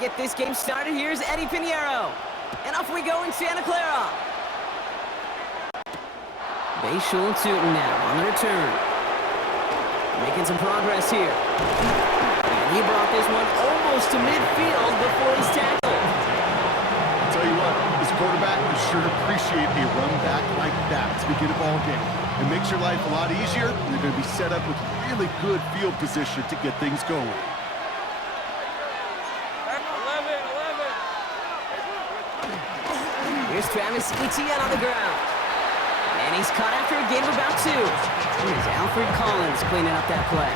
get this game started, here's Eddie Pinheiro. And off we go in Santa Clara. Bayshul Tootin now on the return. Making some progress here. And he brought this one almost to midfield before he's tackled. I'll tell you what, as a quarterback, you sure appreciate a run back like that to begin a ball game. It makes your life a lot easier, and you're going to be set up with really good field position to get things going. Here's Travis Etienne on the ground. And he's caught after a gain of about 2. Here's Alfred Collins cleaning up that play.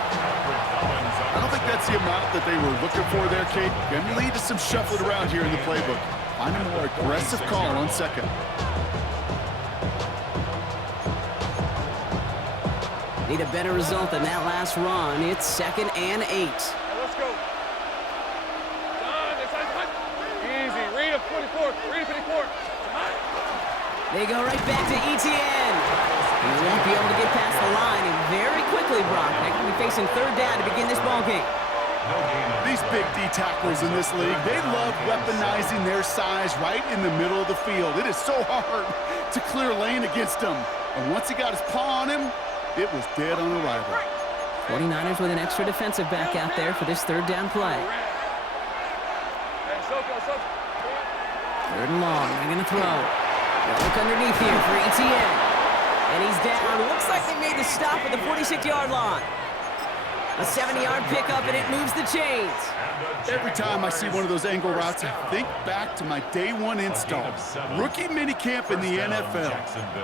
I don't think that's the amount that they were looking for there, Kate. Going to lead to some shuffling around here in the playbook. Find a more aggressive call on second. Need a better result than that last run. It's 2nd and 8. Let's go. Easy. Read up 24. Read 54. They go right back to Etienne. He won't be able to get past the line, and very quickly, Brock, they can be facing 3rd down to begin this ball game. These big D tackles in this league, they love weaponizing their size right in the middle of the field. It is so hard to clear lane against them. And once he got his paw on him, it was dead on arrival. 49ers with an extra defensive back out there for this 3rd down play. 3rd and long, they're going to throw. Look underneath here for Etienne. And he's down. Looks like they made the stop at the 46-yard line. A 70-yard pickup, and it moves the chains. Every time I see one of those angle routes, I think back to my day 1 install. Rookie minicamp in the NFL.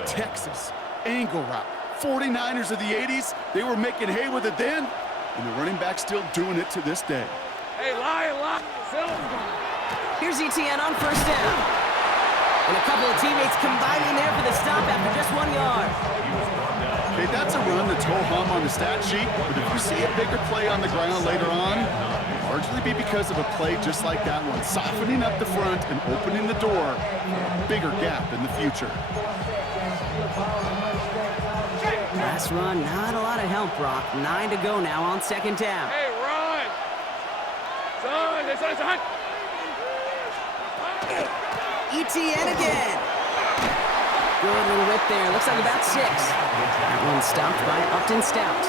Texas, angle route. 49ers of the 80s, they were making hay with it then, and the running back's still doing it to this day. Hey, lie. Here's Etienne on 1st down. And a couple of teammates combining there for the stop after just 1 yard. Okay, that's a run that's ho-hum on the stat sheet, but if you see a bigger play on the ground later on, it'll largely be because of a play just like that one, softening up the front and opening the door for a bigger gap in the future. Last run, not a lot of help, Brock. 9 to go now on 2nd down. Hey, run. Son. Etienne again. Good little whip there. Looks like about 6. That one stopped by Upton Stout.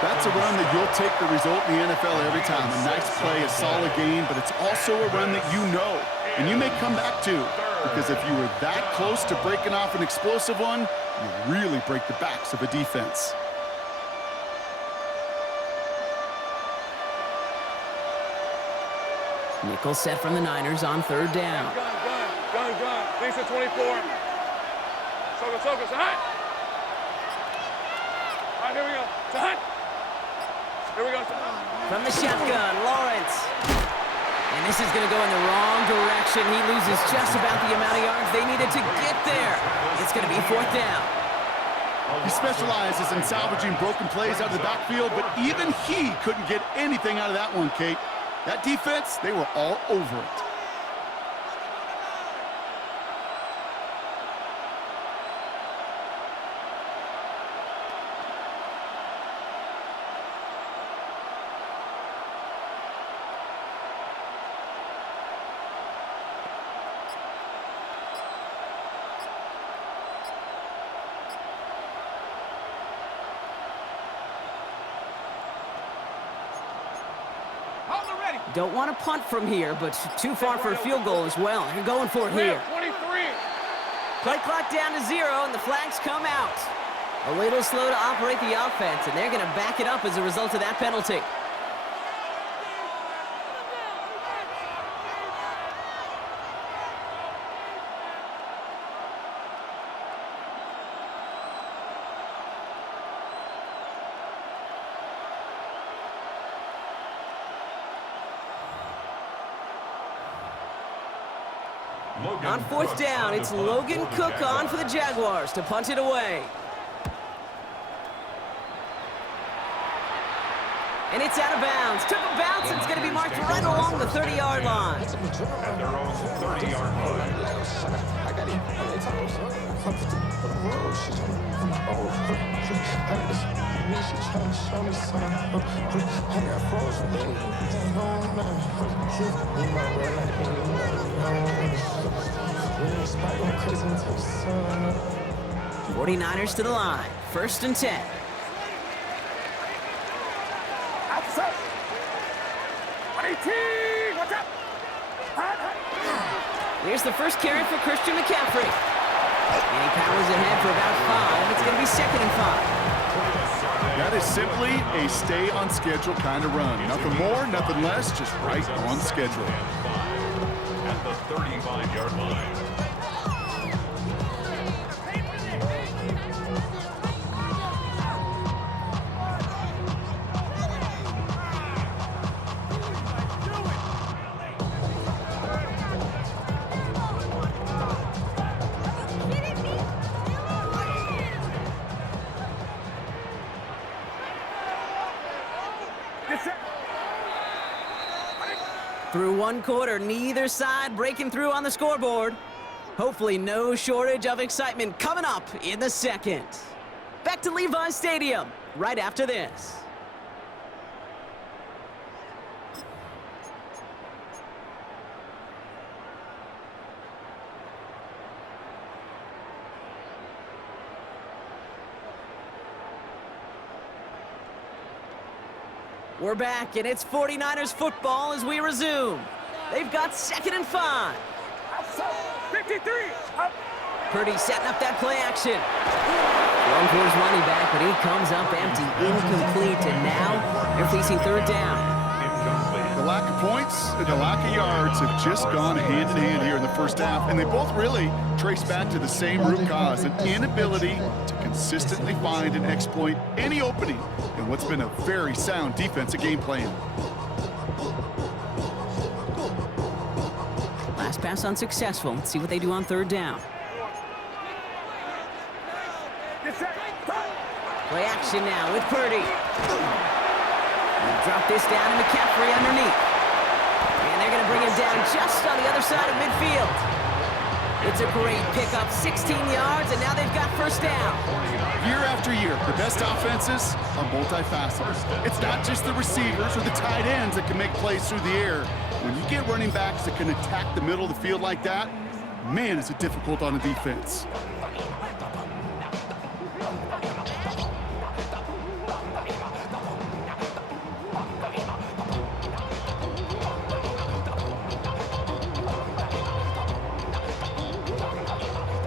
That's a run that you'll take the result in the NFL every time. A nice play, a solid game, but it's also a run that you know, and you may come back to, because if you were that close to breaking off an explosive one, you really break the backs of a defense. Nickel set from the Niners on 3rd down. Gun. Lisa 24. Soka. Sahut. All right, here we go. Sahut. Here we go. From the shotgun, Lawrence. And this is going to go in the wrong direction. He loses just about the amount of yards they needed to get there. It's going to be 4th down. He specializes in salvaging broken plays out of the backfield, but even he couldn't get anything out of that one, Kate. That defense, they were all over it. Don't want to punt from here, but too far for a field goal as well. You're going for it here. 23. Play clock down to 0, and the flags come out. A little slow to operate the offense, and they're going to back it up as a result of that penalty. On 4th down, it's Logan Cook on for the Jaguars to punt it away. And it's out of bounds. Took a bounce, and it's going to be marked right along the 30-yard line. At their own 30-yard line. '49ers to the line. 1st and 10. Here's the first carry for Christian McCaffrey. And he powers ahead for about 5. It's going to be 2nd and 5. That is simply a stay on schedule kind of run. Nothing more, nothing less, just right on schedule. At the 35-yard line. Through 1 quarter, neither side breaking through on the scoreboard. Hopefully no shortage of excitement coming up in the 2nd. Back to Levi's Stadium right after this. We're back, and it's 49ers football as we resume. They've got 2nd and 5. 53. Purdy setting up that play action. Thrown for his running back, but he comes up empty, incomplete, and now they're facing 3rd down. The lack of points and the lack of yards have just gone hand in hand here in the first half, and they both really trace back to the same root cause, an inability to consistently find and exploit any opening in what's been a very sound defensive game plan. Last pass unsuccessful. Let's see what they do on 3rd down. Play action now with Purdy. Drop this down to McCaffrey underneath. And they're going to bring him down just on the other side of midfield. It's a great pickup, 16 yards, and now they've got 1st down. Year after year, the best offenses are multifaceted. It's not just the receivers or the tight ends that can make plays through the air. When you get running backs that can attack the middle of the field like that, man, is it difficult on a defense.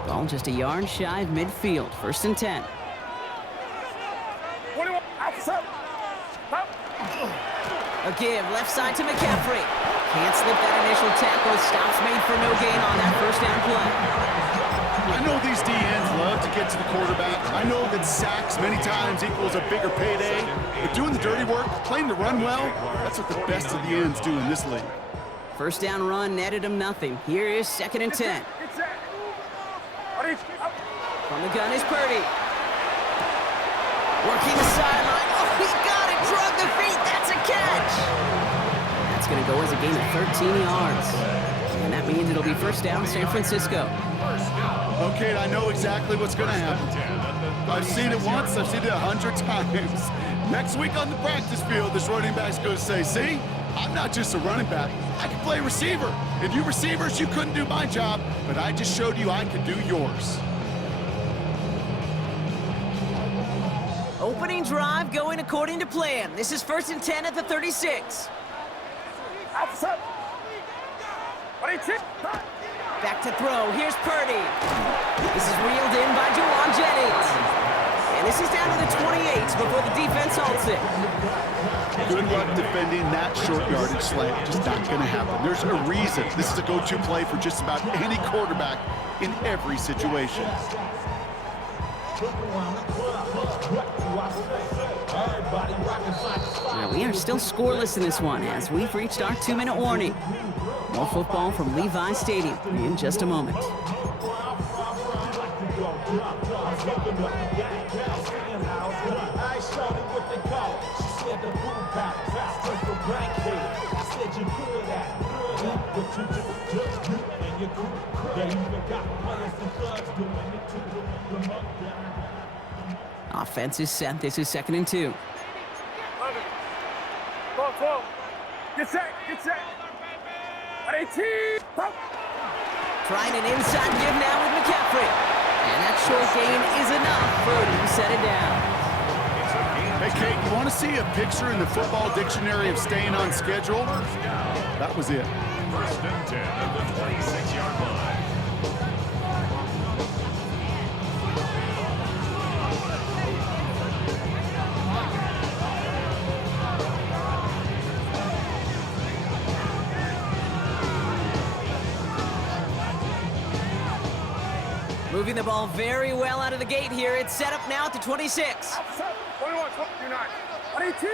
Ball just a yard shy of midfield. 1st and 10. 21. A give left side to McCaffrey. Can't slip that initial tackle. Stops made for no gain on that 1st down play. I know these DNs love to get to the quarterback. I know that sacks many times equals a bigger payday. But doing the dirty work, playing the run well, that's what the best of the ends do in this league. 1st down run netted him nothing. Here is 2nd and 10. From the gun is Purdy. Working the sideline. Oh, he got it. Drug the feet. That's a catch. That's going to go as a gain of 13 yards. And that means it'll be 1st down San Francisco. Okay, I know exactly what's going to happen. I've seen it once. I've seen it 100 times. Next week on the practice field, this running back's going to say, see, I'm not just a running back. I can play receiver. And you receivers, you couldn't do my job, but I just showed you I could do yours. Opening drive going according to plan. This is 1st and 10 at the 36. Back to throw. Here's Purdy. This is reeled in by Juwan Jennings. And this is down to the 28 before the defense halts it. Good luck defending that short yardage slant. Just not going to happen. There's a reason this is a go-to play for just about any quarterback in every situation. Now, we are still scoreless in this one as we've reached our 2-minute warning. More football from Levi's Stadium in just a moment. I showed it what they call it. She said the boom pow. Offense is set. This is 2nd and 2. 12. Get set. 18. Trying an inside give now with McCaffrey. And that short gain is enough. Purdy set it down. Hey, Kate, you want to see a picture in the football dictionary of staying on schedule? That was it. 1st and 10 at the 26-yard line. Moving the ball very well out of the gate here. It's set up now at the 26. 21, 29. 18.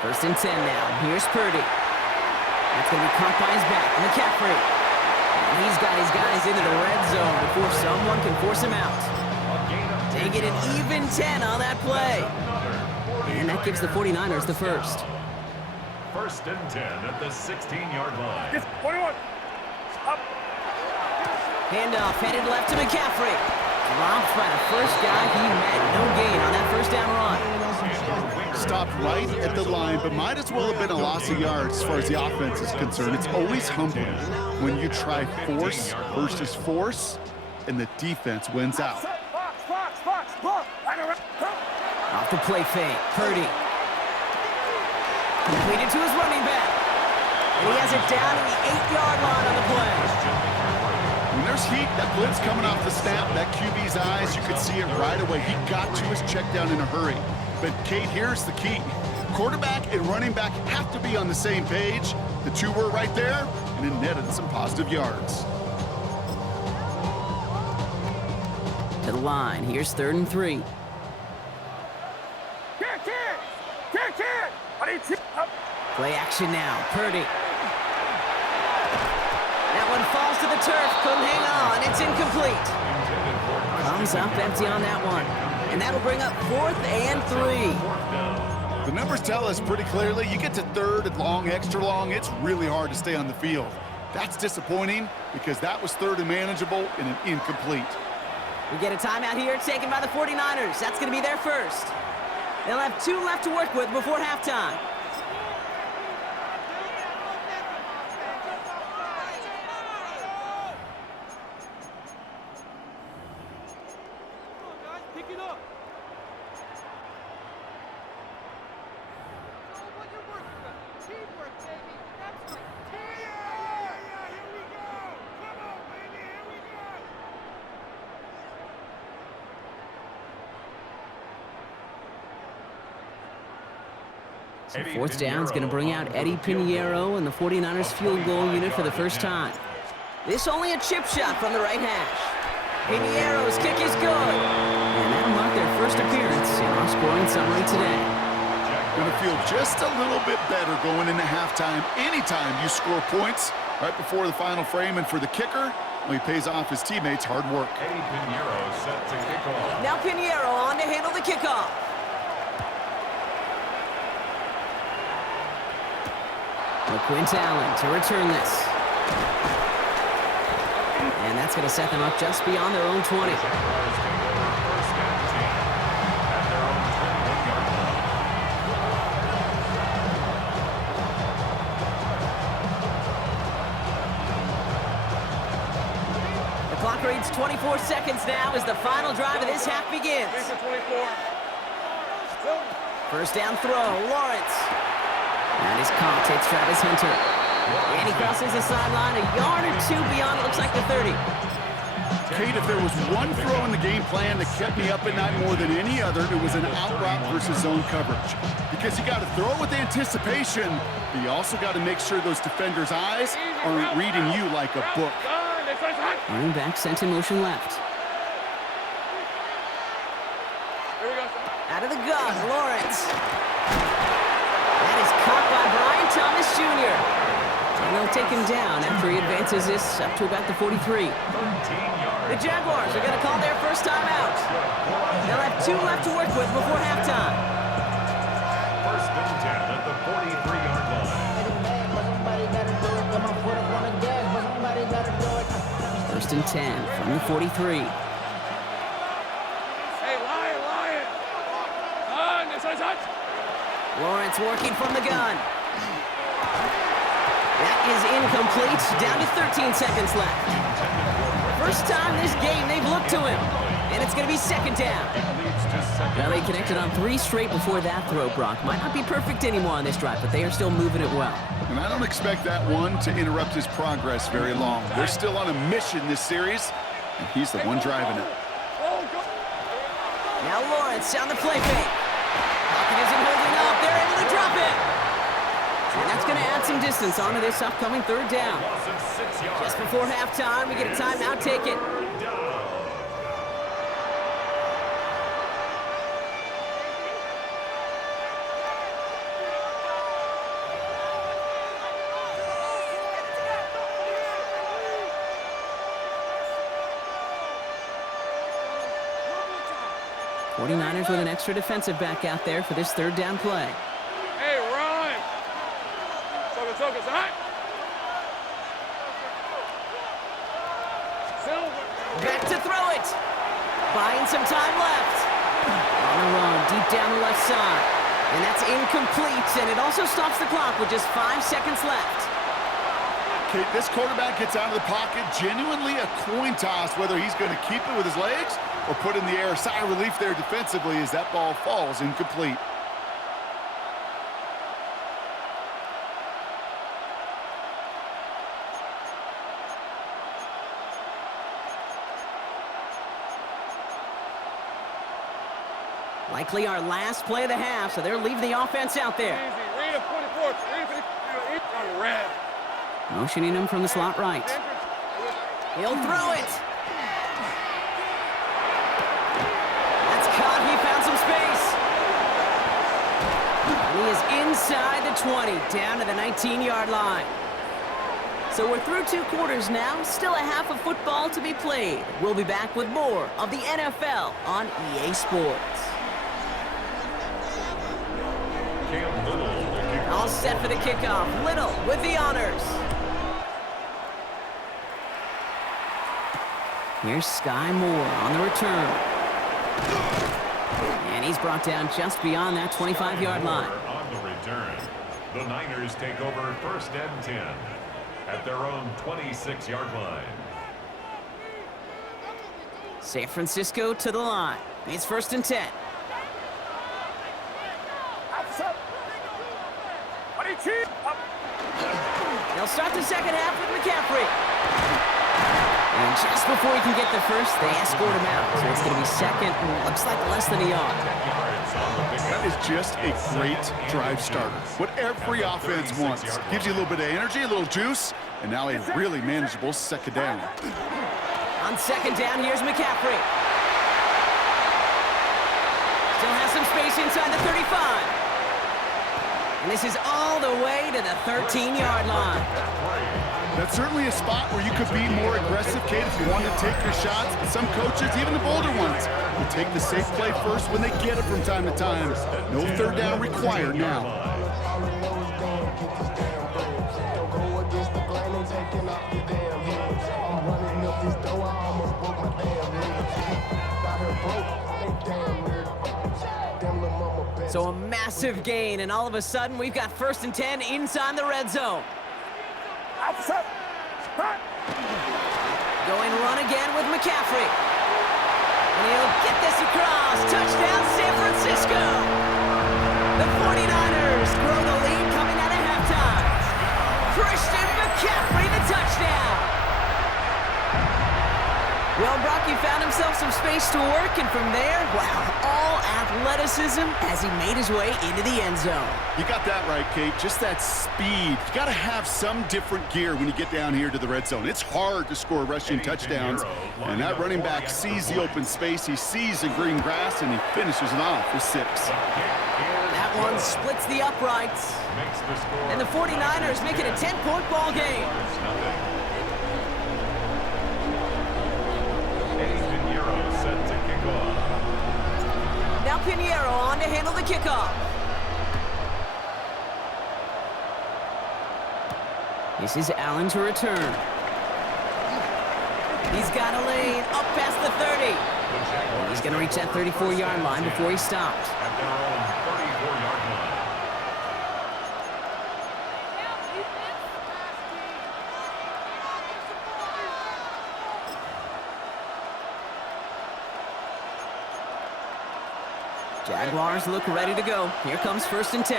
1st and 10 now. Here's Purdy. That's going to be caught by his back. McCaffrey. And he's got his guys into the red zone before someone can force him out. They get an even 10 on that play. And that gives the 49ers the first. 1st and 10 at the 16-yard line. 21. Up. Handoff headed left to McCaffrey. Dropped by the first guy he met. No gain on that first down run. Stopped right at the line, but might as well have been a loss of yards as far as the offense is concerned. It's always humbling when you try force versus force, and the defense wins out. Off the play fake. Purdy. Completed to his running back. And he has it down to the 8-yard line on the play. When there's heat, that blitz coming off the snap, that QB's eyes, you could see it right away. He got to his check down in a hurry. But, Kate, here's the key. Quarterback and running back have to be on the same page. The two were right there, and it netted some positive yards. To the line. Here's 3rd and 3. Play action now. Purdy. That one falls to the turf. Couldn't hang on. It's incomplete. Comes up empty on that one. And that'll bring up 4th and 3. The numbers tell us pretty clearly, you get to 3rd and long, extra long, it's really hard to stay on the field. That's disappointing because that was 3rd and manageable and an incomplete. We get a timeout here taken by the 49ers. That's going to be their first. They'll have 2 left to work with before halftime. So 4th down is going to bring out Eddie Pinheiro and the 49ers field goal unit for the first time. This only a chip shot from the right hash. Pinheiro's kick is good. And that'll mark their first appearance in our scoring summary today. Going to feel just a little bit better going into halftime. Anytime you score points right before the final frame, and for the kicker, well, he pays off his teammates' hard work. Eddie Pinheiro set to kick off. Now Pinheiro on to handle the kickoff. Quint Allen to return this. And that's going to set them up just beyond their own 20. The clock reads 24 seconds now as the final drive of this half begins. 24. First down throw, Lawrence. That is caught. It's Travis Hunter. And he crosses the sideline a yard or 2 beyond, it looks like the 30. Kate, if there was one throw in the game plan that kept me up at night more than any other, it was an out route versus zone coverage. Because you got to throw with anticipation, but you also got to make sure those defenders' eyes aren't reading you like a book. Running back sent in motion left. Out of the gun, Lawrence. That is caught by Brian Thomas Jr. And they'll take him down after he advances this up to about the 43. The Jaguars are going to call their first time out. They'll have 2 left to work with before halftime. First and 10 at the 43-yard line. first and 10 from the 43. Hey, Lion! Touch! Lawrence working from the gun. That is incomplete. Down to 13 seconds left. First time this game they've looked to him. And it's going to be second down. Well, they connected on 3 straight before that throw, Brock. Might not be perfect anymore on this drive, but they are still moving it well. And I don't expect that one to interrupt his progress very long. They're still on a mission this series, and he's the one driving it. Now Lawrence on the play fake. Pocket isn't holding up. They're able to drop it. And that's going to add some distance onto this upcoming third down. Just before halftime, we get a timeout. Take it. 49ers with an extra defensive back out there for this third down play. Hey, Ryan! Soka, hot! Silver! Back to throw it! Buying some time left. On the run, deep down the left side. And that's incomplete, and it also stops the clock with just 5 seconds left. Kate, this quarterback gets out of the pocket, genuinely a coin toss whether he's going to keep it with his legs or put in the air. Sigh of relief there defensively as that ball falls incomplete. Likely our last play of the half, so they're leaving the offense out there. Easy. Read him 44. Read him on the red. Motioning him from the slot right. He'll throw it. That's caught. He found some space. And he is inside the 20, down to the 19-yard line. So we're through 2 quarters now. Still a half of football to be played. We'll be back with more of the NFL on EA Sports. All set for the kickoff. Little with the honors. Here's Sky Moore on the return. And he's brought down just beyond that 25-yard line. On the return, the Niners take over first and 10 at their own 26-yard line. San Francisco to the line. It's first and 10. They'll start the second half with McCaffrey. And just before he can get the first, they escort him out. So it's going to be second, looks like less than a yard. That is just a great drive starter. What every offense wants. Gives you a little bit of energy, a little juice, and now a really manageable second down. On second down, here's McCaffrey. Still has some space inside the 35. And this is all the way to the 13-yard line. That's certainly a spot where you could be more aggressive, Kate, if you want to take your shots. But some coaches, even the bolder ones, will take the safe play first when they get it from time to time. No third down required now. So a massive gain, and all of a sudden, we've got first and 10 inside the red zone. Going run again with McCaffrey. And he'll get this across. Touchdown, San Francisco. The 49ers grow the lead coming out of halftime. Christian McCaffrey, the touchdown. Well, Brock, he found himself some space to work, and from there, wow, all athleticism as he made his way into the end zone. You got that right, Kate. Just that speed. You got to have some different gear when you get down here to the red zone. It's hard to score rushing touchdowns, and that running back sees the open space, he sees the green grass, and he finishes it off with 6. That one splits the uprights, and the 49ers make it a 10-point ball game. Now Pinheiro on to handle the kickoff. This is Allen to return. He's got a lane up past the 30. He's going to reach that 34-yard line before he stops. At their own 34-yard line. Jaguars look ready to go. Here comes 1st and 10.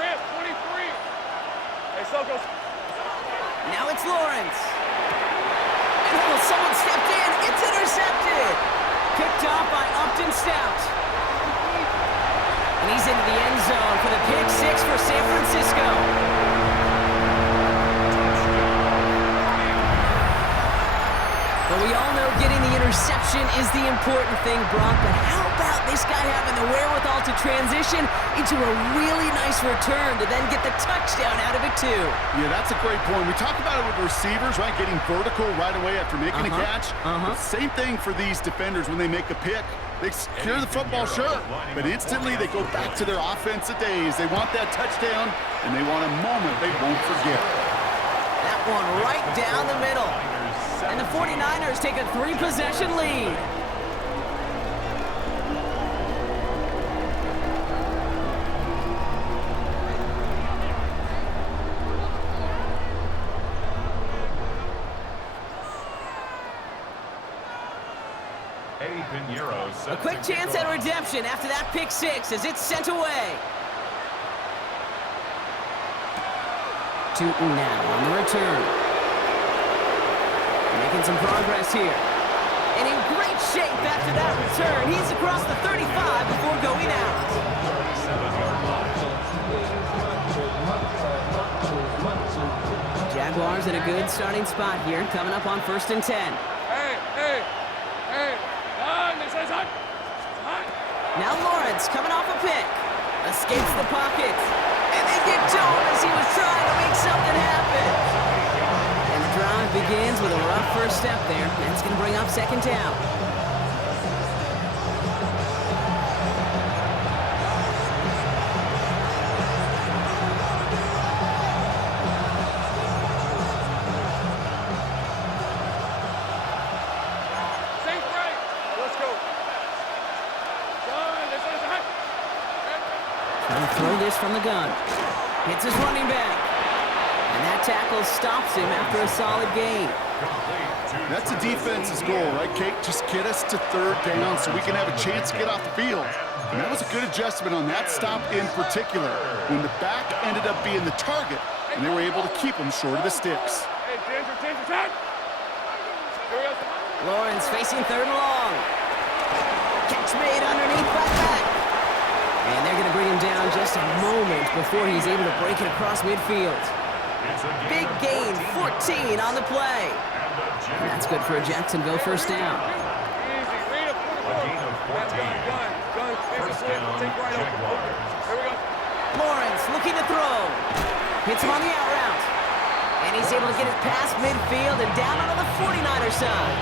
Rip, 23. Hey, Sokos. Now it's Lawrence. And someone stepped in. It's intercepted. Picked off by Upton Stout. And he's into the end zone for the pick six for San Francisco. But we all know getting the interception is the important thing, Brock. But how about this guy having the wherewithal to transition into a really nice return to then get the touchdown out of it, too? Yeah, that's a great point. We talk about it with receivers, right? Getting vertical right away after making a catch. Same thing for these defenders when they make a pick. They secure the football, sure, but instantly they go back to their offensive days. They want that touchdown, and they want a moment they won't forget. That one right down the middle. And the 49ers take a 3-possession lead. Eddie Pinheiro A quick chance at redemption after that pick six as it's sent away. Tootin now on the return. Making some progress here. And in great shape after that return. He's across the 35 before going out. Jaguars in a good starting spot here, coming up on 1st and 10. Hey. This is hot. Now Lawrence coming off a pick. Escapes the pocket. And they get to him as he was trying to make something happen. Drive begins with a rough first step there. That's going to bring up 2nd down. Safe right. Let's go. John, this is hot. Trying to throw this from the gun. Hits his running back. And that tackle stops him after a solid gain. That's a defense's goal, right, Kate? Just get us to 3rd down so we can have a chance to get off the field. And that was a good adjustment on that stop in particular, when the back ended up being the target, and they were able to keep him short of the sticks. Hey, Ginger, time. Lawrence facing 3rd and long. Catch made underneath by back. And they're going to bring him down just a moment before he's able to break it across midfield. Big gain, 14 on the play. And that's good for a Jacksonville 1st down. Easy, read up 44. A gain of 14. First down, Jaguars. Here we go. Lawrence looking to throw. Hits him on the out route. And he's able to get it past midfield and down onto the 49er side.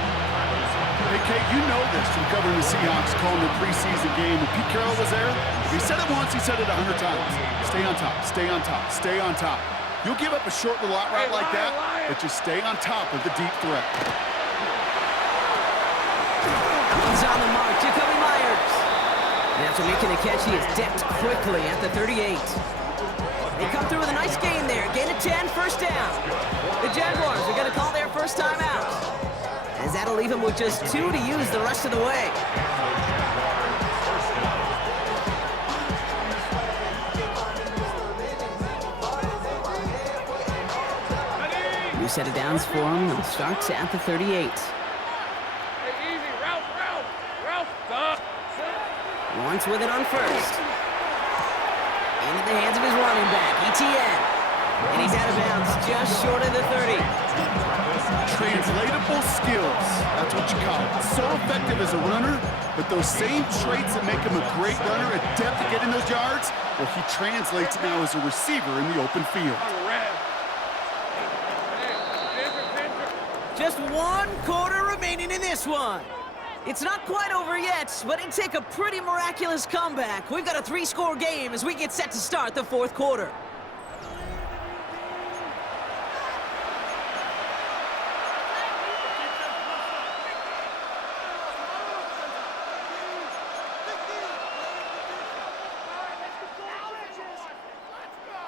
Hey, Kate, you know this from covering the Seahawks, calling the preseason game. When Pete Carroll was there, he said it once, he said it 100 times. Stay on top, stay on top, stay on top. You'll give up a short little out route like that, but just stay on top of the deep threat. He's on the mark, Jacoby Myers. And after making the catch, he is decked quickly at the 38. They come through with a nice gain there. Gain of 10, 1st down. The Jaguars are going to call their first time out, as that'll leave him with just 2 to use the rest of the way. New set of downs for him. It starts at the 38. Hey, easy. Ralph. Lawrence with it on 1st. Into the hands of his running back, ETN. And he's out of bounds just short of the 30. Translatable skills, that's what you call it. So effective as a runner, but those same traits that make him a great runner, adept at getting those yards, well, he translates now as a receiver in the open field. Just 1 quarter remaining in this one. It's not quite over yet, but it'd take a pretty miraculous comeback. We've got a 3-score game as we get set to start the 4th quarter.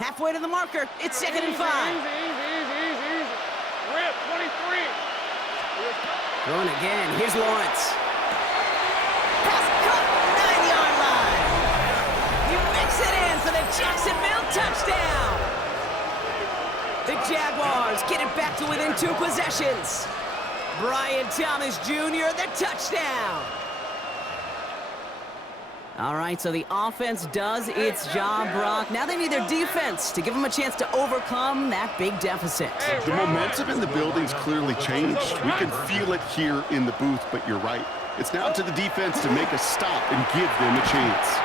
Halfway to the marker. It's 2nd and 5. Easy. Rip, 23. Throwing again. Here's Lawrence. Pass cut, 9-yard line. He makes it in for the Jacksonville touchdown. The Jaguars get it back to within 2 possessions. Brian Thomas Jr., the touchdown. All right, so the offense does its job, Brock. Now they need their defense to give them a chance to overcome that big deficit. The momentum in the building's clearly changed. We can feel it here in the booth, but you're right. It's now to the defense to make a stop and give them a chance.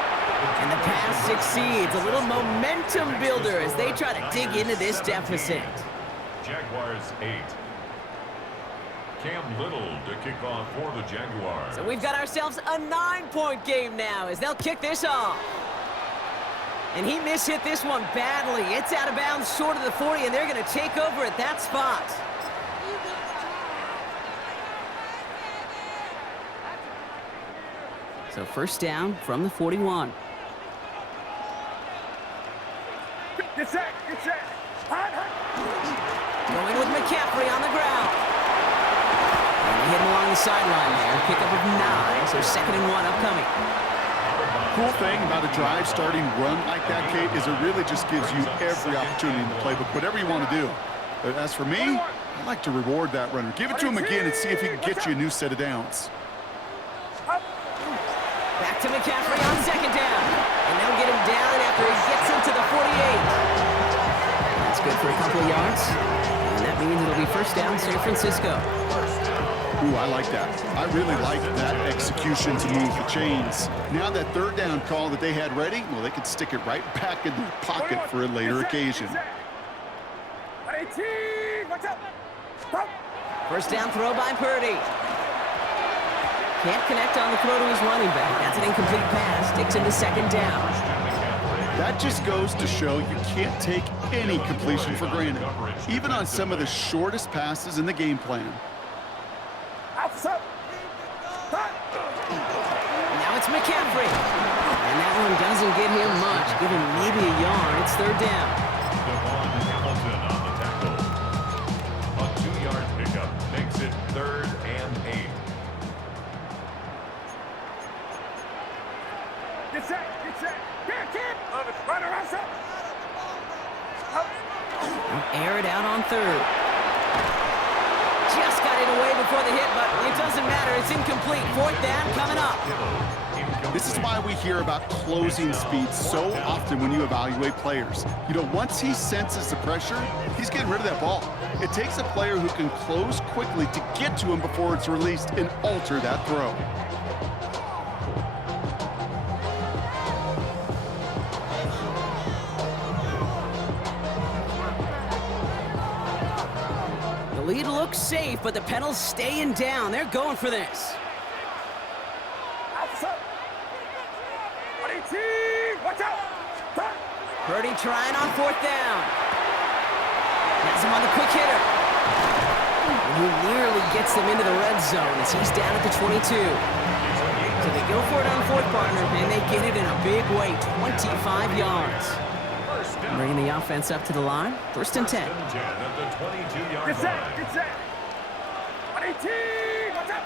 And the pass succeeds. A little momentum builder as they try to dig into this deficit. Jaguars 8. Cam Little to kick off for the Jaguars. So we've got ourselves a 9-point game now as they'll kick this off. And he mishit this one badly. It's out of bounds short of the 40, and they're going to take over at that spot. So first down from the 41. Get set. Going with McCaffrey on the ground. And he hit him along the sideline there. Pickup of 9, so 2nd and 1 upcoming. Cool thing about a drive starting run like that, Kate, is it really just gives you every opportunity in the playbook, whatever you want to do. But as for me, I like to reward that runner. Give it to him again and see if he can get you a new set of downs. Back to McCaffrey on 2nd down. And they'll get him down after he gets into the 48. That's good for a couple of yards. And that means it'll be first down San Francisco. Ooh, I like that. I really like that execution to move the chains. Now that 3rd down call that they had ready, well, they could stick it right back in their pocket for a later occasion. First down throw by Purdy. Can't connect on the throw to his running back. That's an incomplete pass. Takes him to 2nd down. That just goes to show you can't take any completion for granted, even on some of the shortest passes in the game plan. Now it's McCaffrey. And that one doesn't get him much. Give him maybe a yard. It's 3rd down. Devon Hamilton on the tackle. A 2-yard pickup makes it 3rd and 8. Get set. Air it out on 3rd. Just got it away before the hit, but it doesn't matter. It's incomplete. 4th down coming up. This is why we hear about closing speed so often when you evaluate players. You know, once he senses the pressure, he's getting rid of that ball. It takes a player who can close quickly to get to him before it's released and alter that throw. The lead looks safe, but the pedals staying down. They're going for this. Purdy trying on 4th down. Has him on the quick hitter. And he nearly gets them into the red zone as he's down at the 22. So they go for it on 4th, partner, and they get it in a big way, 25 yards. Bringing the offense up to the line, 1st and 10. At the 22-yard line. Get set. 18. Watch out.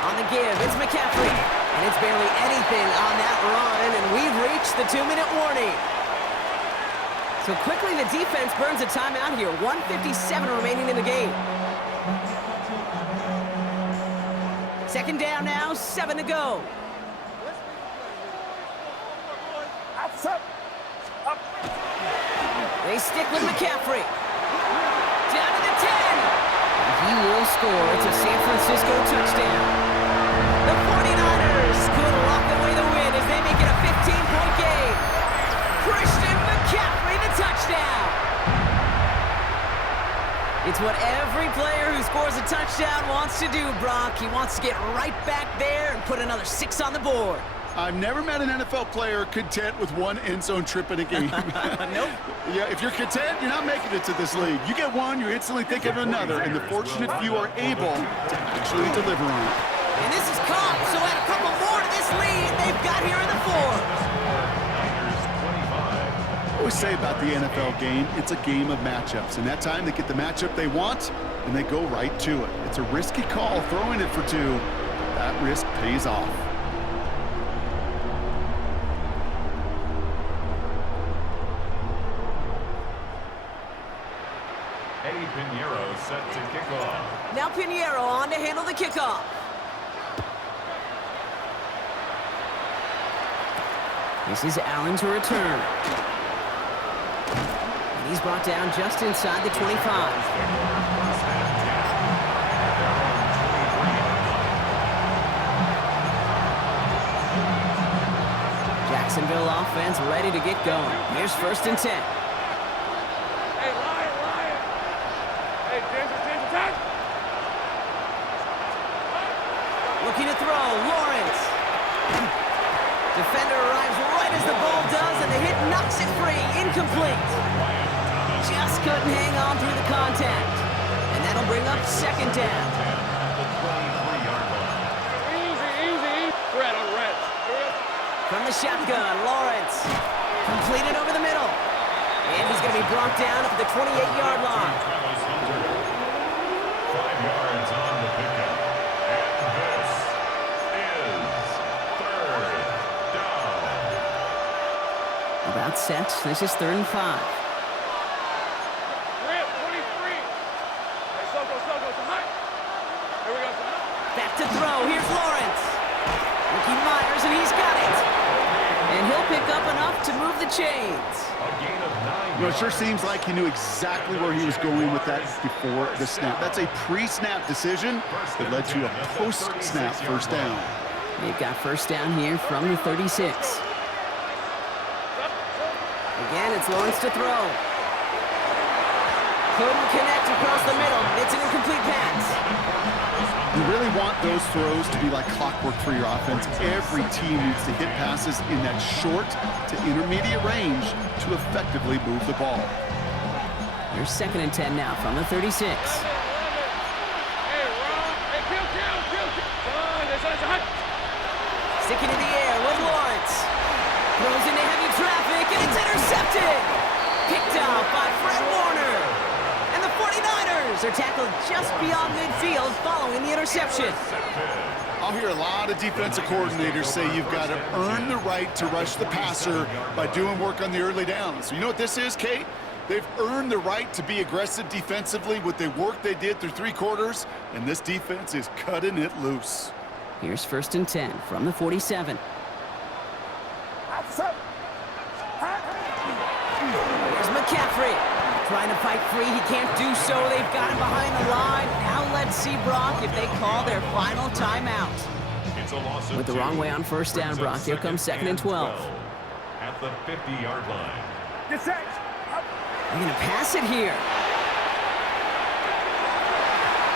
On the give, it's McCaffrey. And it's barely anything on that run, and we've reached the 2-minute warning. So quickly the defense burns a timeout here. 1:57 remaining in the game. 2nd down now, 7 to go. They stick with McCaffrey. Down to the 10. He will score. It's a San Francisco touchdown. The 49ers could lock away the win as they make it a 15-point game. Christian McCaffrey, the touchdown. It's what every player who scores a touchdown wants to do, Brock. He wants to get right back there and put another 6 on the board. I've never met an NFL player content with one end zone trip in a game. Nope. Yeah, if you're content, you're not making it to this league. You get one, you're instantly thinking of another, and the fortunate few are able to actually deliver on it. And And this is caught, so add a couple more to this lead. They've got here in the fourth. Niners 25. I always say about the NFL game, it's a game of matchups. And that time they get the matchup they want, and they go right to it. It's a risky call throwing it for two. That risk pays off. Eddie Pinheiro set to kick off. Now Pinheiro on to handle the kickoff. This is Allen to return. And he's brought down just inside the 25. Jacksonville offense ready to get going. Here's 1st and 10. Hey, Lion. Hey, Ginger, touch. Looking to throw, Lawrence. Defender arrives right as the ball does, and the hit knocks it free. Incomplete. Just couldn't hang on through the contact. And that'll bring up 2nd down. Easy. Red on red. From the shotgun, Lawrence. Completed over the middle. And he's going to be brought down at the 28-yard line. 5 yards on the pickup. And this is 3rd down. About set. This is 3rd and 5. Red, 23. Hey, Soko, tonight. Here we go, tonight. Back to throw. Here's Lawrence. Ricky Myers, and he's got it. And he'll pick up enough to move the chains. A gain of 9 You know, it sure seems like he knew exactly where he was going with that before the snap. That's a pre-snap decision that led to a post-snap 1st down. They've got 1st down here from the 36. Again, it's Lawrence to throw. Couldn't connect across the middle. It's an incomplete pass. You really want those throws to be like clockwork for your offense. Every team needs to hit passes in that short to intermediate range to effectively move the ball. Here's 2nd and 10 now from the 36. Hey, Ron. Hey, kill. Sticking in the air with Lawrence. Throws into heavy traffic, and it's intercepted. Picked off by Fred Warner. And the 49ers are tackled just beyond midfield following the interception. I'll hear a lot of defensive coordinators say you've got to earn the right to rush the passer by doing work on the early downs. So you know what this is, Kate? They've earned the right to be aggressive defensively with the work they did through 3 quarters, and this defense is cutting it loose. Here's 1st and 10 from the 47. Here's McCaffrey. Trying to fight free, he can't do so. They've got him behind the line. Now let's see, Brock, if they call their final timeout. It's a loss of With the 2. wrong way on 1st down, Brings up Brock. Here comes 2nd and 12. At the 50-yard line. They're going to pass it here.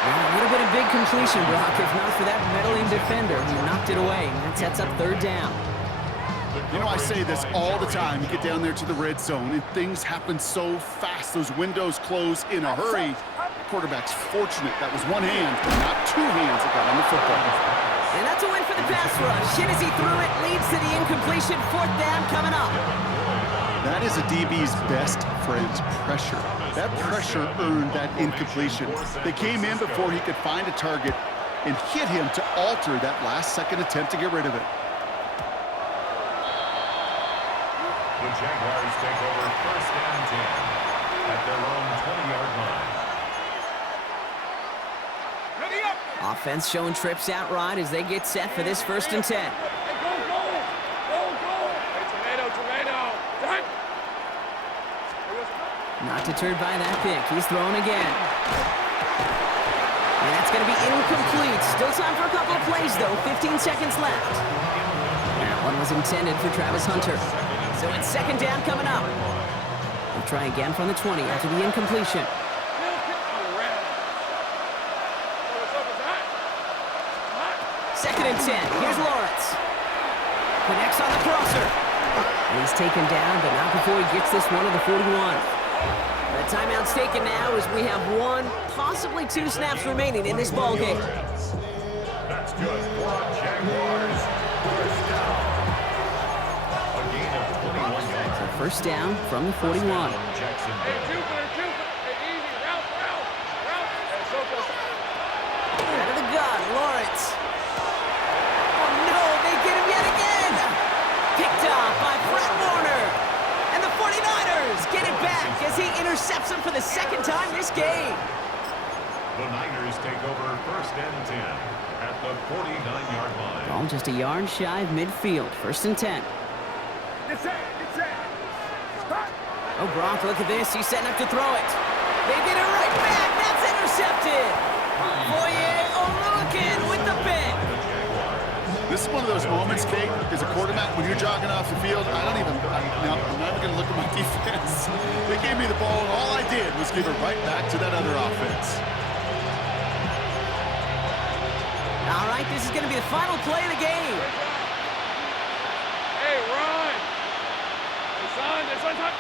Well, a little bit of big completion, Brock, if not for that meddling defender who knocked it away. And that sets up 3rd down. You know, I say this all the time. You get down there to the red zone, and things happen so fast. Those windows close in a hurry. The quarterback's fortunate. That was one hand, not 2 hands that got on the football. And that's a win for the pass rush. Hit as he threw it, leads to the incompletion. 4th down coming up. That is a DB's best friend, pressure. That pressure earned that incompletion. They came in before he could find a target and hit him to alter that last-second attempt to get rid of it. The Jaguars take over 1st and 10 at their own 20-yard line. Offense showing trips out right as they get set for this 1st and 10. Hey, go. Hey, tomato. Done. Not deterred by that pick. He's throwing again. And that's going to be incomplete. Still time for a couple of plays, though. 15 seconds left. That one was intended for Travis Hunter. So it's 2nd down coming up. They'll try again from the 20 after the incompletion. Second and 10. Here's Lawrence. Connects on the crosser. And he's taken down, but not before he gets this one to the 41. The timeout's taken now as we have 1, possibly 2 snaps remaining in this ballgame. That's good for a Jaguars first down. A gain of 21 yards. So first down from the 41. Hey, Jacksonville. Jupiter. Hey, easy. Route. Hey, Soko. Out of the gun, Lawrence. Oh no, they get him yet again. Picked off by Fred Warner. And the 49ers get it back as he intercepts him for the second time this game. The Niners take over first and 10 at the 49-yard line. Ball just a yard shy of midfield. First and 10. It's set. Oh, Gronk, look at this. He's setting up to throw it. They get it right back. That's intercepted. Foye Oluokun with the pick. This is one of those moments, Kate, as a quarterback, when you're jogging off the field, I'm not even going to look at my defense. They gave me the ball, and all I did was give it right back to that other offense. All right, this is going to be the final play of the game. Hey, run. It's on top.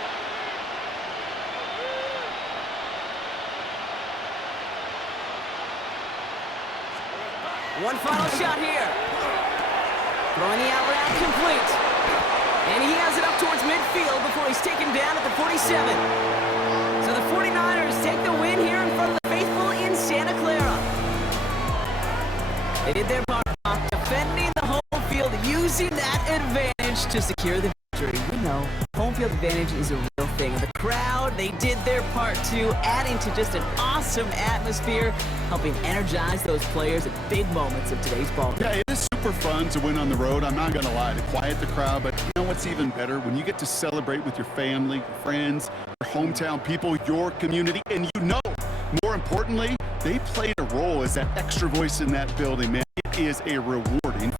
One final shot here. Throwing the out route complete. And he has it up towards midfield before he's taken down at the 47. So the 49ers take the win here in front of the faithful in Santa Clara. They did their part, defending the home field, using that advantage to secure the victory. We know home field advantage is a real thing. The crowd, they did their part too, adding to just an awesome atmosphere, helping energize those players at big moments of today's ball game. Yeah, it is super fun to win on the road. I'm not going to lie, to quiet the crowd. But you know what's even better? When you get to celebrate with your family, your friends, your hometown people, your community, and you know, more importantly, they played a role as that extra voice in that building, man. It is a rewarding